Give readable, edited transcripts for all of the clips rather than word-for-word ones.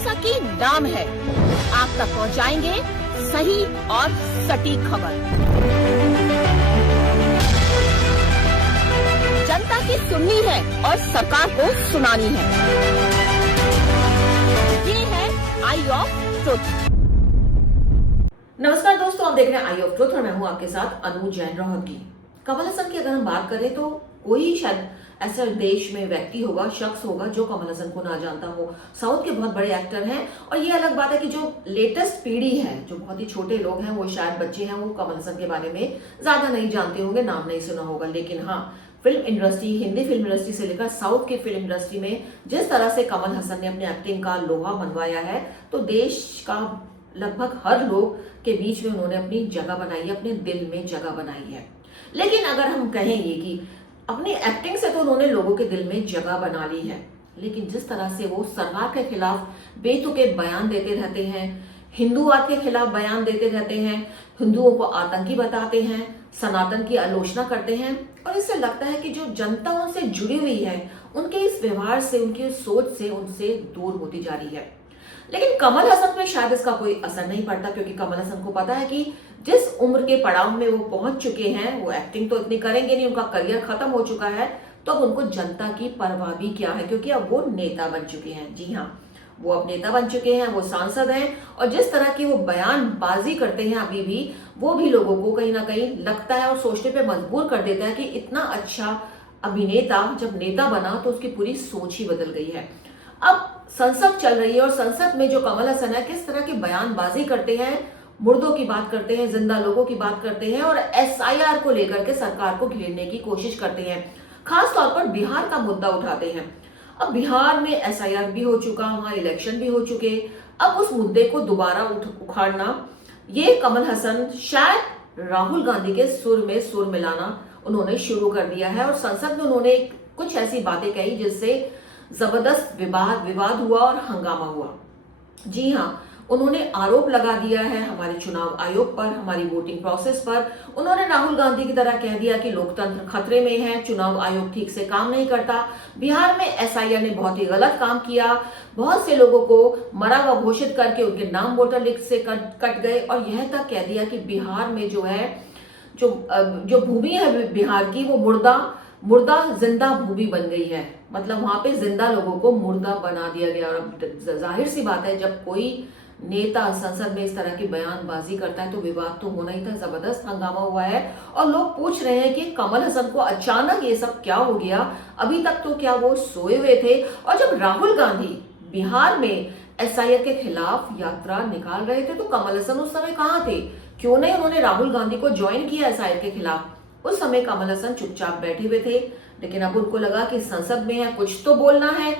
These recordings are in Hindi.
जैसा कि नाम है, आप तक पहुंचाएंगे सही और सटीक खबर। जनता की सुननी है और सरकार को सुनानी है। ये है आई ऑफ ट्रुथ। नमस्कार दोस्तों, आप देख रहे हैं आई ऑफ ट्रुथ और मैं हूं आपके साथ अनु जैन रोहतगी। कमल हसन की अगर हम बात करें तो कोई शायद ऐसा देश में व्यक्ति होगा, शख्स होगा जो कमल हसन को ना जानता हो। साउथ के बहुत बड़े एक्टर हैं और ये अलग बात है कि जो लेटेस्ट पीढ़ी है, जो बहुत ही छोटे लोग हैं, वो शायद बच्चे हैं, वो कमल हसन के बारे में ज्यादा नहीं जानते होंगे, नाम नहीं सुना होगा। लेकिन हाँ, film industry, Hindi film industry से लेकर साउथ की फिल्म इंडस्ट्री में जिस तरह से कमल हसन ने अपनी एक्टिंग का लोहा मनवाया है, तो देश का लगभग हर लोग के बीच में उन्होंने अपनी जगह बनाई है, अपने दिल में जगह बनाई है। लेकिन अगर हम कहें ये कि अपनी एक्टिंग से तो उन्होंने लोगों के दिल में जगह बना ली है, लेकिन जिस तरह से वो सरकार के खिलाफ बेतुके बयान देते रहते हैं, हिंदूवाद के खिलाफ बयान देते रहते हैं, हिंदुओं को आतंकी बताते हैं, सनातन की आलोचना करते हैं, और इससे लगता है कि जो जनता उनसे जुड़ी हुई है, उनके इस व्यवहार से, उनकी सोच से उनसे दूर होती जा रही है। लेकिन कमल हसन पे शायद इसका कोई असर नहीं पड़ता, क्योंकि कमल हसन को पता है कि जिस उम्र के पड़ाव में वो पहुंच चुके हैं, वो एक्टिंग तो इतनी करेंगे नहीं, उनका करियर खत्म हो चुका है, तो अब उनको जनता की परवाह भी क्या है, क्योंकि अब वो नेता बन चुके हैं। जी हाँ, वो अब नेता बन चुके हैं, वो सांसद हैं, और जिस तरह की वो बयानबाजी करते हैं अभी भी, वो भी लोगों को कहीं ना कहीं लगता है और सोचने पे मजबूर कर देता है कि इतना अच्छा अभिनेता जब नेता बना तो उसकी पूरी सोच ही बदल गई है। अब संसद चल रही है और संसद में जो कमल हसन है, किस तरह की बयानबाजी करते हैं, मुर्दों की बात करते हैं, जिंदा लोगों की बात करते हैं, और एसआईआर को लेकर के सरकार को घेरने की कोशिश करते हैं। खास तौर पर बिहार का मुद्दा उठाते हैं। अब बिहार में एसआईआर भी हो चुका, वहां इलेक्शन भी हो चुके, अब उस मुद्दे को दोबारा उखाड़ना, ये कमल हसन शायद राहुल गांधी के सुर में सुर मिलाना उन्होंने शुरू कर दिया है। और संसद में उन्होंने कुछ ऐसी बातें कही जिससे जबरदस्त विवाद हुआ और हंगामा हुआ। जी हाँ, उन्होंने आरोप लगा दिया है हमारे चुनाव आयोग पर, हमारी वोटिंग प्रोसेस पर। उन्होंने राहुल गांधी की तरह कह दिया कि लोकतंत्र खतरे में है, चुनाव आयोग ठीक से काम नहीं करता, बिहार में एसआईआर ने बहुत ही गलत काम किया, बहुत से लोगों को मरा हुआ घोषित करके उनके नाम वोटर लिस्ट से कट गए, और यह तक कह दिया कि बिहार में जो है, जो भूमि है बिहार की, वो मुर्दा जिंदा भूमि बन गई है। मतलब वहां पे जिंदा लोगों को मुर्दा बना दिया गया। और अब जाहिर सी बात है, जब कोई नेता संसद में इस तरह की बयानबाजी करता है तो विवाद तो होना ही था, जबरदस्त हंगामा हुआ है। और लोग पूछ रहे हैं कि कमल हसन को अचानक ये सब क्या हो गया, अभी तक तो क्या वो सोए हुए थे? और जब राहुल गांधी बिहार में एसआईआर के खिलाफ यात्रा निकाल रहे थे तो कमल हसन उस समय कहाँ थे? क्यों नहीं उन्होंने राहुल गांधी को ज्वाइन किया एसआईआर के खिलाफ? उस समय कमल हसन चुपचाप बैठे हुए थे, लेकिन अब उनको लगा कि संसद में है, कुछ तो बोलना है,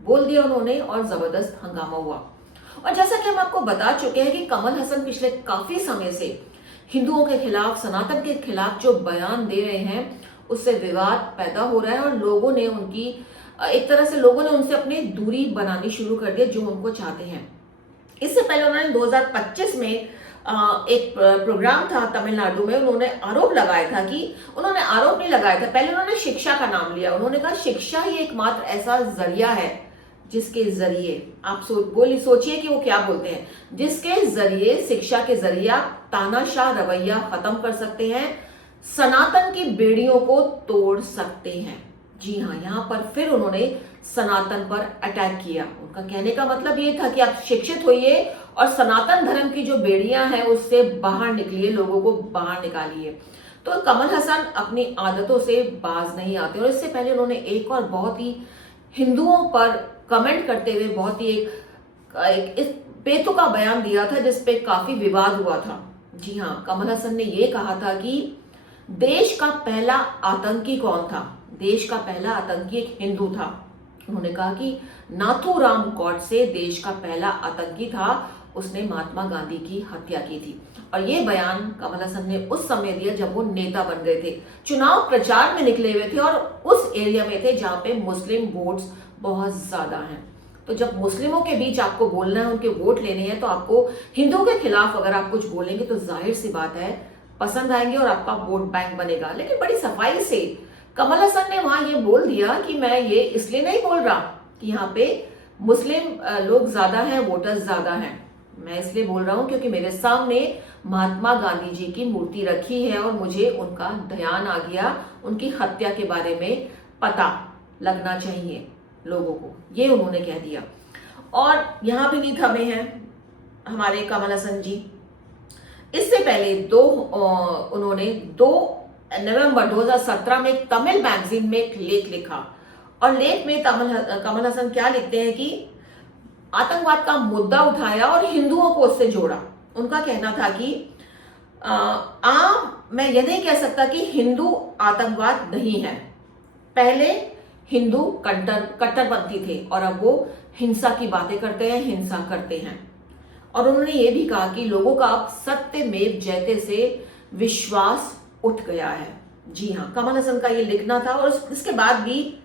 बोल दिया उन्होंने और जबरदस्त हंगामा हुआ। और जैसा कि हम आपको बता चुके हैं कि कमल हसन पिछले काफी समय से हिंदुओं के खिलाफ, सनातन के खिलाफ जो बयान दे रहे हैं, उससे विवाद पैदा हो रहा है और लोगों ने उनकी, एक तरह से लोगों ने उनसे अपनी दूरी बनानी शुरू कर दी, जो उनको चाहते हैं। इससे पहले उन्होंने 2025 में एक प्रोग्राम था तमिलनाडु में, उन्होंने आरोप लगाया था कि, उन्होंने आरोप नहीं लगाया था, पहले उन्होंने शिक्षा का नाम लिया। उन्होंने कहा शिक्षा ही एकमात्र ऐसा जरिया है जिसके जरिए आप सोचिए कि वो क्या बोलते हैं, जिसके जरिए, शिक्षा के जरिए आप तानाशाह रवैया खत्म कर सकते हैं, सनातन की बेड़ियों को तोड़ सकते हैं। जी हाँ, यहाँ पर फिर उन्होंने सनातन पर अटैक किया। उनका कहने का मतलब ये था कि आप शिक्षित होइए और सनातन धर्म की जो बेड़ियां हैं उससे बाहर निकलिए, लोगों को बाहर निकालिए। तो कमल हसन अपनी आदतों से बाज नहीं आते। और इससे पहले उन्होंने एक और बहुत ही हिंदुओं पर कमेंट करते हुए बहुत ही एक बेतुका बयान दिया था, जिसपे काफी विवाद हुआ था। जी हाँ, कमल हसन ने यह कहा था कि देश का पहला आतंकी कौन था? देश का पहला आतंकी एक हिंदू था। उन्होंने कहा कि नाथूराम गॉडसे देश का पहला आतंकी था, उसने महात्मा गांधी की हत्या की थी। और ये बयान कमल हसन ने उस समय दिया जब वो नेता बन गए थे, चुनाव प्रचार में निकले हुए थे और उस एरिया में थे जहां पे मुस्लिम वोट्स बहुत ज्यादा हैं। तो जब मुस्लिमों के बीच आपको बोलना है, उनके वोट लेने हैं, तो आपको हिंदुओं के खिलाफ अगर आप कुछ बोलेंगे तो जाहिर सी बात है पसंद आएंगे और आपका वोट बैंक बनेगा। लेकिन बड़ी सफाई से कमल हसन ने वहां ये बोल दिया कि मैं ये इसलिए नहीं बोल रहा कि यहाँ पे मुस्लिम लोग ज्यादा हैं, वोटर्स ज्यादा हैं। मैं इसलिए बोल रहा हूं क्योंकि मेरे सामने महात्मा गांधी जी की मूर्ति रखी है और मुझे उनका ध्यान आ गया, उनकी हत्या के बारे में पता लगना चाहिए लोगों को, ये उन्होंने कह दिया। और यहां भी नहीं थमे हैं हमारे कमल हसन जी। इससे पहले उन्होंने 2 नवंबर 2017 में एक तमिल मैगजीन में एक लेख लिखा और लेख में कमल हसन क्या लिखते हैं कि आतंकवाद का मुद्दा उठाया और हिंदुओं को उससे जोड़ा। उनका कहना था कि मैं यह नहीं कह सकता कि हिंदू आतंकवाद नहीं है। पहले हिंदू कट्टरपंथी थे और अब वो हिंसा की बातें करते हैं, हिंसा करते हैं। और उन्होंने ये भी कहा कि लोगों का अब सत्यमेव जयते से विश्वास उठ गया है। जी हाँ, कमल हसन का ये लिखना था और इसके बाद भी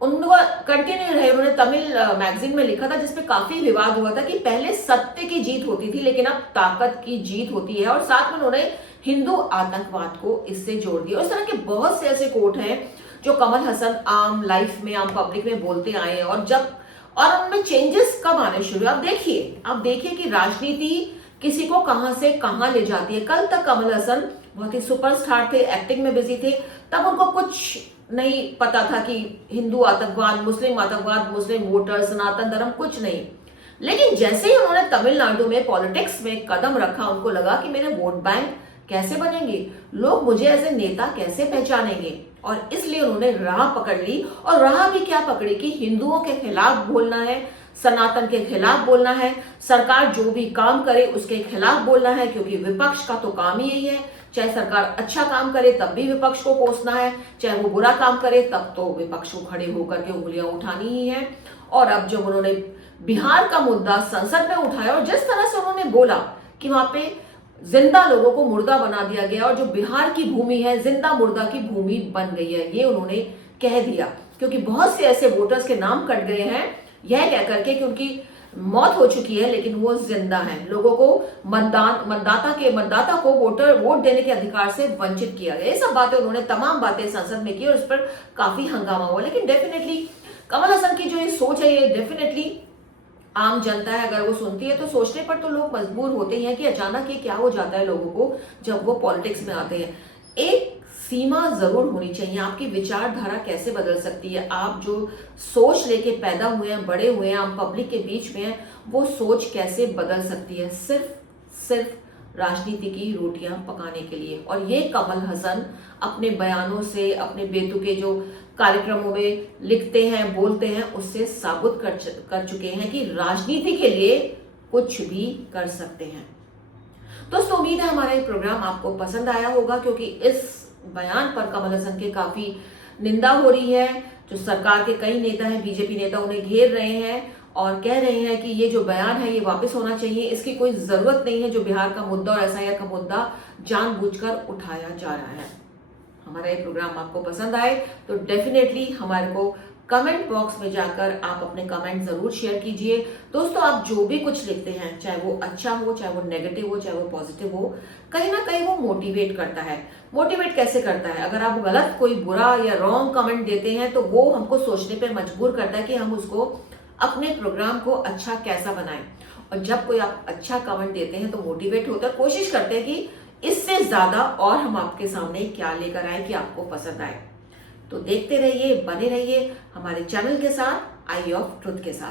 उनको कंटिन्यू रहे। उन्होंने तमिल मैगजीन में लिखा था जिसपे काफी विवाद हुआ था कि पहले सत्य की जीत होती थी लेकिन अब ताकत की जीत होती है। और साथ में उन्होंने हिंदू आतंकवाद को इससे जोड़ दिया। इस तरह के बहुत से ऐसे कोट हैं जो कमल हसन आम लाइफ में, आम पब्लिक में बोलते आए हैं। और उनमें चेंजेस कब आने शुरू? अब देखिए कि राजनीति किसी को कहां से कहां ले जाती है। कल तक कमल हसन बहुत ही सुपरस्टार थे, एक्टिंग में बिजी थे, तब उनको कुछ नहीं पता था कि हिंदू आतंकवाद, मुस्लिम वोटर, सनातन धर्म, कुछ नहीं। लेकिन जैसे ही उन्होंने तमिलनाडु में पॉलिटिक्स में कदम रखा, उनको लगा कि मेरे वोट बैंक कैसे बनेंगे, लोग मुझे एज ए नेता कैसे पहचानेंगे। और इसलिए उन्होंने राह पकड़ ली। और राह भी क्या पकड़ी कि हिंदुओं के खिलाफ बोलना है, सनातन के खिलाफ बोलना है, सरकार जो भी काम करे उसके खिलाफ बोलना है, क्योंकि विपक्ष का तो काम ही यही है। चाहे सरकार अच्छा काम करे तब भी विपक्ष को कोसना है, चाहे वो बुरा काम करे तब तो विपक्ष को खड़े होकर के उंगलियां उठानी ही है। और अब जब उन्होंने बिहार का मुद्दा संसद में उठाया और जिस तरह से उन्होंने बोला कि वहां पे जिंदा लोगों को मुर्दा बना दिया गया और जो बिहार की भूमि है जिंदा मुर्दा की भूमि बन गई है, ये उन्होंने कह दिया। क्योंकि बहुत से ऐसे वोटर्स के नाम कट गए हैं यह कह करके कि उनकी मौत हो चुकी है लेकिन वो जिंदा हैं। लोगों को मतदाता को वोट देने के अधिकार से वंचित किया गया। ये सब बातें उन्होंने, तमाम बातें संसद में की और इस पर काफी हंगामा हुआ। लेकिन डेफिनेटली कमल हसन की जो ये सोच है, ये डेफिनेटली आम जनता है अगर वो सुनती है तो सोचने पर तो लोग मजबूर होते हैं कि अचानक ये क्या हो जाता है लोगों को जब वो पॉलिटिक्स में आते हैं। एक सीमा जरूर होनी चाहिए। आपकी विचारधारा कैसे बदल सकती है? आप जो सोच लेके पैदा हुए हैं, बड़े हुए हैं, आप पब्लिक के बीच में हैं, वो सोच कैसे बदल सकती है? सिर्फ राजनीति की रोटियां पकाने के लिए। और ये कमल हसन अपने बयानों से, अपने बेतुके जो कार्यक्रमों में लिखते हैं, बोलते हैं, उससे साबित कर चुके हैं कि राजनीति के लिए कुछ भी कर सकते हैं। दोस्तों, उम्मीद है हमारा ये प्रोग्राम आपको पसंद आया होगा, क्योंकि इस बयान पर कमल हसन के काफी निंदा हो रही है। जो सरकार के कई नेता हैं, बीजेपी नेता, उन्हें घेर रहे हैं और कह रहे हैं कि ये जो बयान है ये वापस होना चाहिए, इसकी कोई जरूरत नहीं है। जो बिहार का मुद्दा और एसआईआर का मुद्दा जानबूझकर उठाया जा रहा है। हमारा ये प्रोग्राम आपको पसंद आए तो डेफिनेटली हमारे को कमेंट बॉक्स में जाकर आप अपने कमेंट जरूर शेयर कीजिए। दोस्तों, आप जो भी कुछ लिखते हैं, चाहे वो अच्छा हो, चाहे वो नेगेटिव हो, चाहे वो पॉजिटिव हो, कहीं ना कहीं वो मोटिवेट करता है। मोटिवेट कैसे करता है? अगर आप गलत, कोई बुरा या रॉन्ग कमेंट देते हैं तो वो हमको सोचने पे मजबूर करता है कि हम उसको, अपने प्रोग्राम को अच्छा कैसा बनाएं। और जब कोई आप अच्छा कमेंट देते हैं तो मोटिवेट होता है, कोशिश करते हैं कि इससे ज्यादा और हम आपके सामने क्या लेकर आए कि आपको पसंद आए। तो देखते रहिए, बने रहिए हमारे चैनल के साथ, आई ऑफ ट्रुथ के साथ।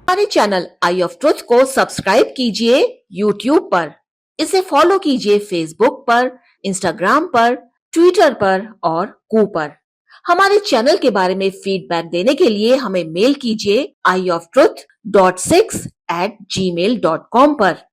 हमारे चैनल आई ऑफ ट्रुथ को सब्सक्राइब कीजिए YouTube पर, इसे फॉलो कीजिए Facebook पर, Instagram पर, Twitter पर और कू पर। हमारे चैनल के बारे में फीडबैक देने के लिए हमें मेल कीजिए ioftruth.6@gmail.com पर।